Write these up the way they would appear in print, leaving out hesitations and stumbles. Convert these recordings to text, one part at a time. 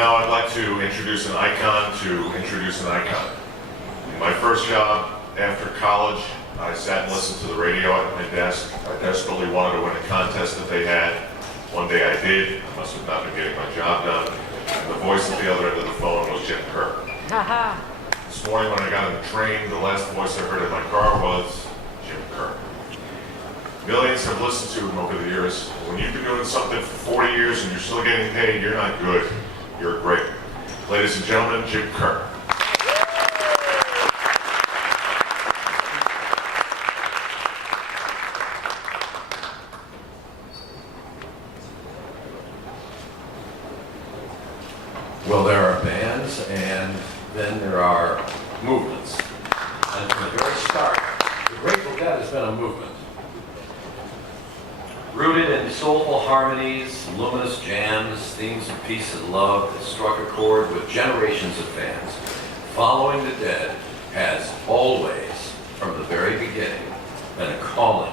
now I'd like to introduce an icon In my first job after college, I sat and listened to the radio at my desk. I desperately wanted to win a contest that they had. One day I did. I must have not been getting my job done. And the voice at the other end of the phone was Jim Kerr. This morning when I got on the train, the last voice I heard in my car was Jim Kerr. Millions have listened to him over the years. When you've been doing something for 40 years and you're still getting paid, you're not good. You're great. Ladies and gentlemen, Jim Kerr. Well, there are bands, and then there are movements. And from the very start, the Grateful Dead has been a movement. Rooted in soulful harmonies, luminous jams, themes of peace and love that struck a chord with generations of fans. Following the Dead has always, from the very beginning, been a calling.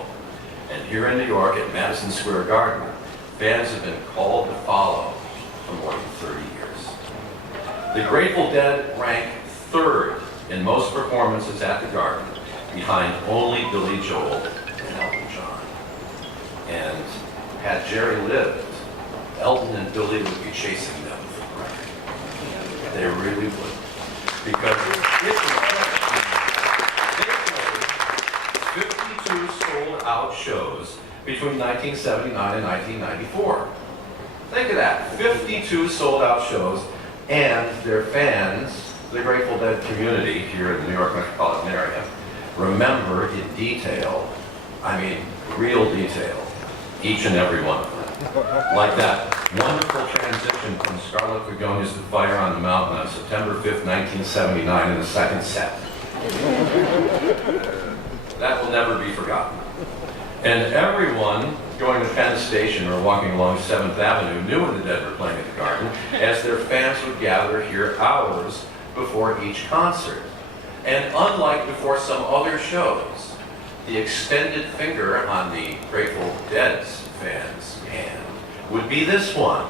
And here in New York at Madison Square Garden, fans have been called to follow for more than 30 years. The Grateful Dead rank third in most performances at the Garden, behind only Billy Joel and Elton John. And had Jerry lived, Elton and Billy would be chasing them for the record. They really would. Because it's 52 sold-out shows between 1979 and 1994. Think of that, 52 sold-out shows, and their fans, the Grateful Dead community here in the New York metropolitan area, remember in detail, I mean real detail, each and every one of them. Like that wonderful transition from Scarlet Begonias to Fire on the Mountain on September 5th, 1979 in the second set. That will never be forgotten. And everyone going to Penn Station or walking along 7th Avenue knew when the Dead were playing at the Garden, as their fans would gather here hours before each concert. And unlike before some other shows, the extended finger on the Grateful Dead's fans' hand would be this one.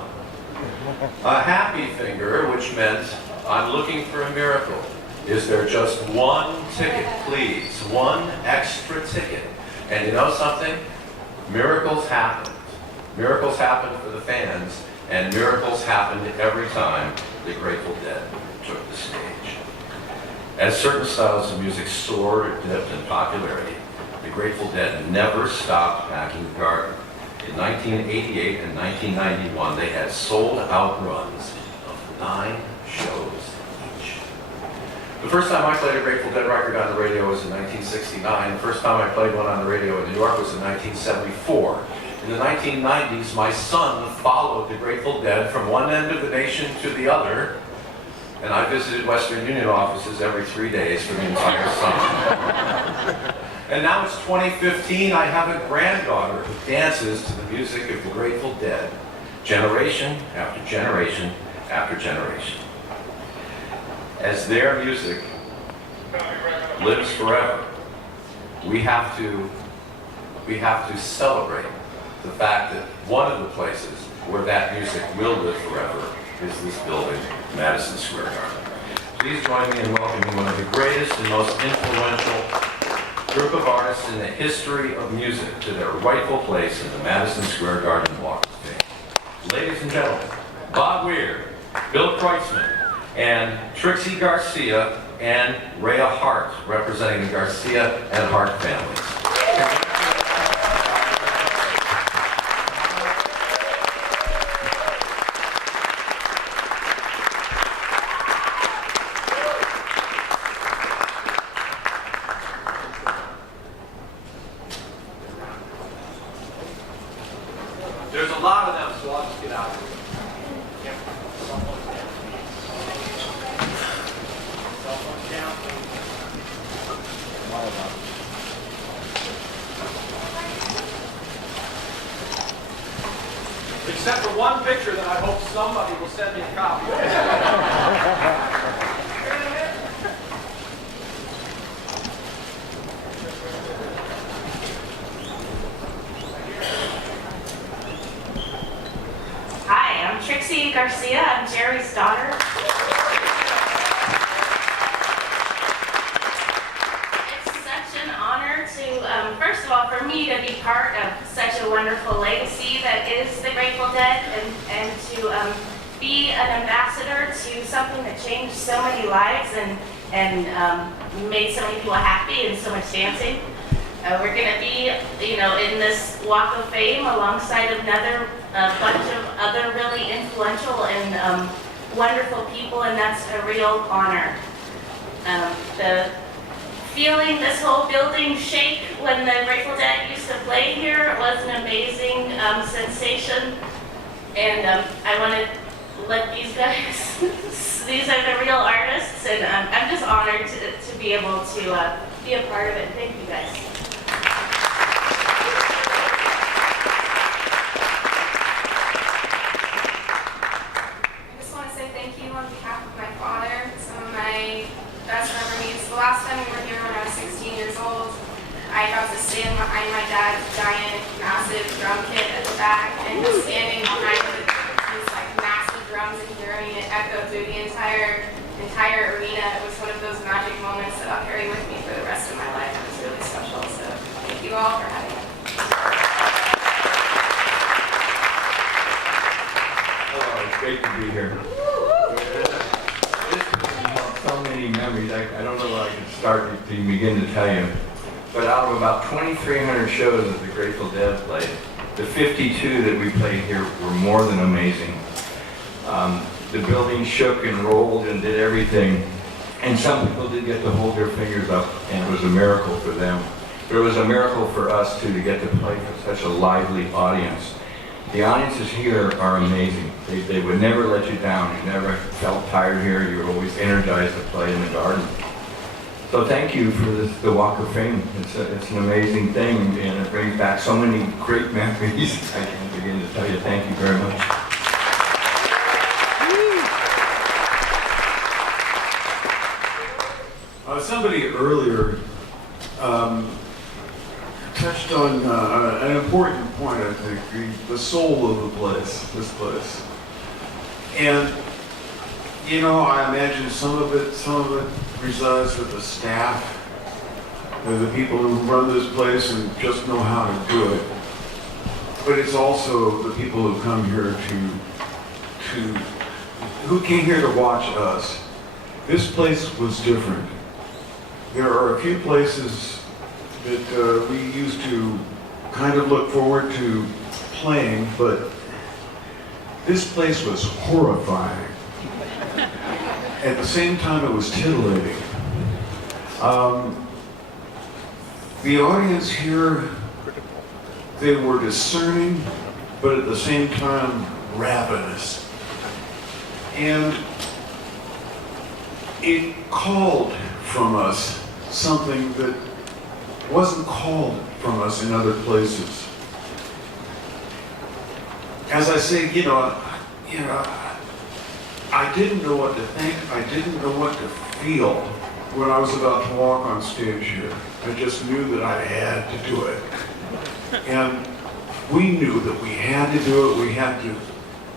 A happy finger, which meant, I'm looking for a miracle. Is there just one ticket, please? One extra ticket. And you know something? Miracles happened. Miracles happened for the fans, and miracles happened every time the Grateful Dead took the stage. As certain styles of music soared or dipped in popularity, the Grateful Dead never stopped packing the Garden. In 1988 and 1991, they had sold-out runs of 9 shows each. The first time I played a Grateful Dead record on the radio was in 1969. The first time I played one on the radio in New York was in 1974. In the 1990s, my son followed the Grateful Dead from one end of the nation to the other, and I visited Western Union offices every 3 days for the entire summer. And now it's 2015, I have a granddaughter who dances to the music of the Grateful Dead, generation after generation after generation. As their music lives forever, we have to celebrate the fact that one of the places where that music will live forever is this building, Madison Square Garden. Please join me in welcoming one of the greatest and most influential group of artists in the history of music to their rightful place in the Madison Square Garden Walk of Fame. Ladies and gentlemen, Bob Weir, Bill Kreutzmann, and Trixie Garcia and Rhea Hart, representing the Garcia and Hart families. There's a lot of them, so I'll just get out of here. Except for one picture that I hope somebody will send me a copy of. Hi, I'm Trixie Garcia. I'm Jerry's daughter. It's such an honor to, first of all, for me to be part of such a wonderful legacy that is the Grateful Dead, and to be an ambassador to something that changed so many lives and made so many people happy and so much dancing. We're going to be, in this Walk of Fame alongside another bunch of other really influential and wonderful people, and that's a real honor. The feeling this whole building shake when the Grateful Dead used to play here was an amazing sensation, and I want to let these guys, these are the real artists, and I'm just honored to be able to be a part of it. Thank you guys. On behalf of my father, some of my best memories. The last time we were here when I was 16 years old, I got to stand behind my dad's giant, massive drum kit at the back, and just standing behind these like massive drums and hearing it echo through the entire arena. It was one of those magic moments that I'll carry with me for the rest of my life. It was really special. So thank you all for having me. Hello, it's great to be here. So many memories. I don't know where I can start to begin to tell you. But out of about 2,300 shows that the Grateful Dead played, the 52 that we played here were more than amazing. The building shook and rolled and did everything. And some people did get to hold their fingers up, and it was a miracle for them. But it was a miracle for us, too, to get to play for such a lively audience. The audiences here are amazing. They would never let you down. You never felt tired here. You were always energized to play in the garden. So thank you for the Walk of Fame. It's an amazing thing, and it brings back so many great memories. I can't begin to tell you. Thank you very much. Somebody earlier touched on an important point, I think, the soul of the place, this place. And, I imagine some of it resides with the staff, the people who run this place and just know how to do it. But it's also the people who come here who came here to watch us. This place was different. There are a few places that we used to kind of look forward to playing, but this place was horrifying. At the same time, it was titillating. The audience here, they were discerning, but at the same time, ravenous. And it called from us something that wasn't called from us in other places. As I say, I didn't know what to think. I didn't know what to feel when I was about to walk on stage here. I just knew that I had to do it. And we knew that we had to do it. We had to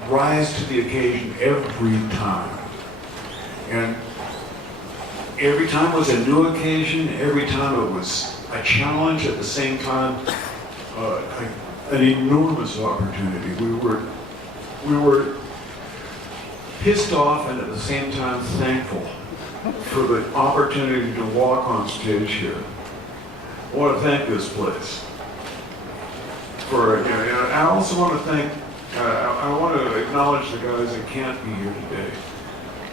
rise to the occasion every time. And every time was a new occasion. Every time it was a challenge. At the same time, an enormous opportunity. We were pissed off and at the same time thankful for the opportunity to walk on stage here. I want to thank this place for, I also want to thank, I want to acknowledge the guys that can't be here today.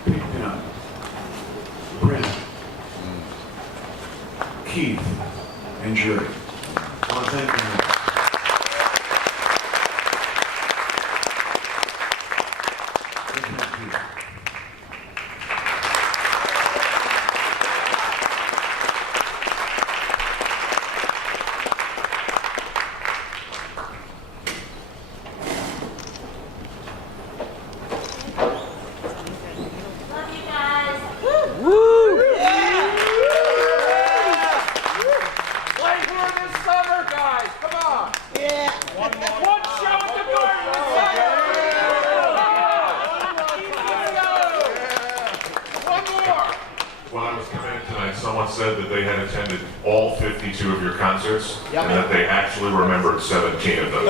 Pete Penn, Brent, Keith, and Jerry. I want to thank them. Play here this summer, guys. Come on. they had attended all 52 of your concerts, Yummy. and that they actually remembered 17 of them.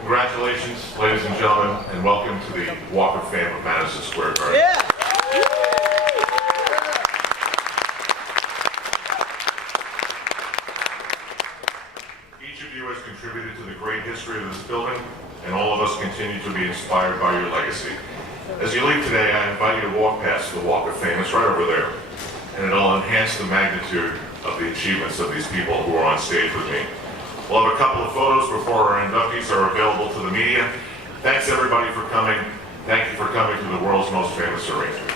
Congratulations, ladies and gentlemen, and welcome to the Walk of Fame of Madison Square Garden. Yeah. Each of you has contributed to the great history of this building, and all of us continue to be inspired by your legacy. As you leave today, I invite you to walk past the Walk of Fame. It's right over there, and it'll enhance the magnitude of the achievements of these people who are on stage with me. We'll have a couple of photos before our inductees are available to the media. Thanks everybody for coming. Thank you for coming to the world's most famous arena.